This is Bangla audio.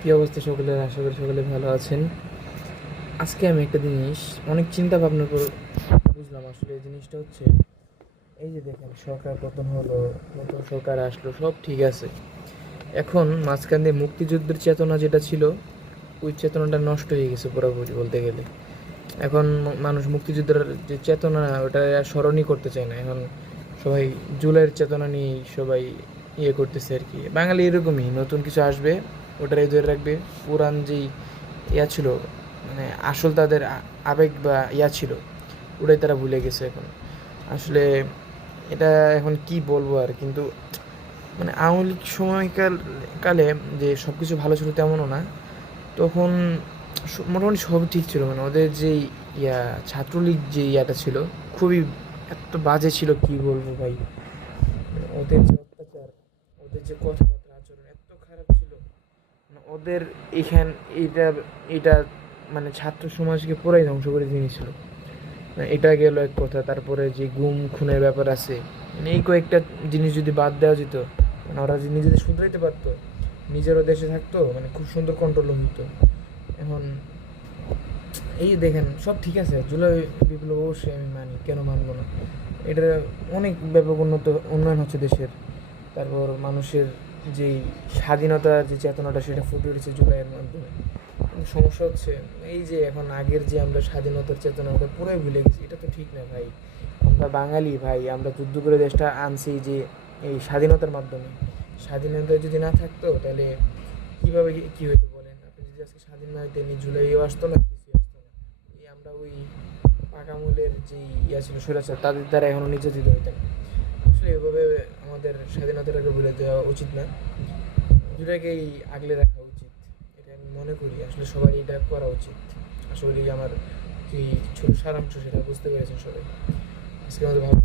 কী অবস্থা সকলের? আশা করি সকলে ভালো আছেন। আজকে আমি একটা জিনিস অনেক চিন্তা ভাবনার পর বুঝলাম। আসলে এই জিনিসটা হচ্ছে, এই যে দেখেন সরকার পতন হলো, নতুন সরকার আসলো, সব ঠিক আছে। এখন মাঝখান দিয়ে মুক্তিযুদ্ধের চেতনা যেটা ছিল, ওই চেতনাটা নষ্ট হয়ে গেছে পুরোপুরি বলতে গেলে। এখন মানুষ মুক্তিযুদ্ধের যে চেতনা, ওটা আর স্মরণই করতে চায় না। এখন সবাই জুলাইয়ের চেতনা নিয়েই সবাই ইয়ে করতেছে আর কি। বাঙালি এরকমই, নতুন কিছু আসবে ওটারাই ধরে রাখবে। পুরান যেই ইয়া ছিল, মানে আসল তাদের আবেগ বা ইয়া ছিল, ওটাই তারা ভুলে গেছে এখন। আসলে এটা এখন কি বলবো আর, কিন্তু মানে আওয়ামী লীগ কালে যে সব কিছু ভালো ছিল তেমনও না। তখন মোটামুটি সব ঠিক ছিল। মানে ওদের যে ইয়া ছাত্রলীগ যে ইয়াটা ছিল, খুবই এত বাজে ছিল কি বলবো ভাই। মানে ওদের যে অত্যাচার, ওদের যে কথাবার্তা আচরণ এত খারাপ ছিল। মানে ওদের এইখান এইটা এটা মানে ছাত্র সমাজকে পুরাই ধ্বংস করে দিয়েছিল। মানে এটা গেল এক কথা। তারপরে যে গুম খুনের ব্যাপার আছে, মানে এই কয়েকটা জিনিস যদি বাদ দেওয়া যেত, মানে ওরা যদি নিজেদের শুধরাইতে পারতো, নিজেরও দেশে থাকতো, মানে খুব সুন্দর কন্ট্রোল হতো। এখন এই দেখেন সব ঠিক আছে, জুলাই বিপ্লব অবশ্যই আমি মানি, কেন মানবো না। এটা অনেক ব্যাপক উন্নয়ন হচ্ছে দেশের। তারপর মানুষের যেই স্বাধীনতার যে চেতনাটা, সেটা ফুটে উঠেছে জুলাইয়ের মাধ্যমে। কিন্তু সমস্যা হচ্ছে এই যে এখন আগের যে আমরা স্বাধীনতার চেতনা, ওটা পুরোই ভুলে গেছি। এটা তো ঠিক না ভাই। আমরা বাঙালি ভাই, আমরা যুদ্ধ করে দেশটা আনছি যে এই স্বাধীনতার মাধ্যমে। স্বাধীনতা যদি না থাকতো তাহলে কীভাবে কী হইতো বলেন আপনি? যদি আজকে স্বাধীন না হইতেন, জুলাইও আসতো না, কিছুই আসতো না। এই আমরা ওই পাকামূলের যে ইয়া ছিল স্বৈরাচার, তাদের দ্বারা এখনও নির্যাতিত হইতাম। আসলে এভাবে আমাদের স্বাধীনতাটাকে ভুলে দেওয়া উচিত না, দুটাকেই আগলে রাখা উচিত। এটা আমি মনে করি, আসলে সবাই এটা করা উচিত। আসলে আমার যে ছোট সারাংশ, সেটা বুঝতে পেরেছেন সবাই। আজকে আমাদের ভালো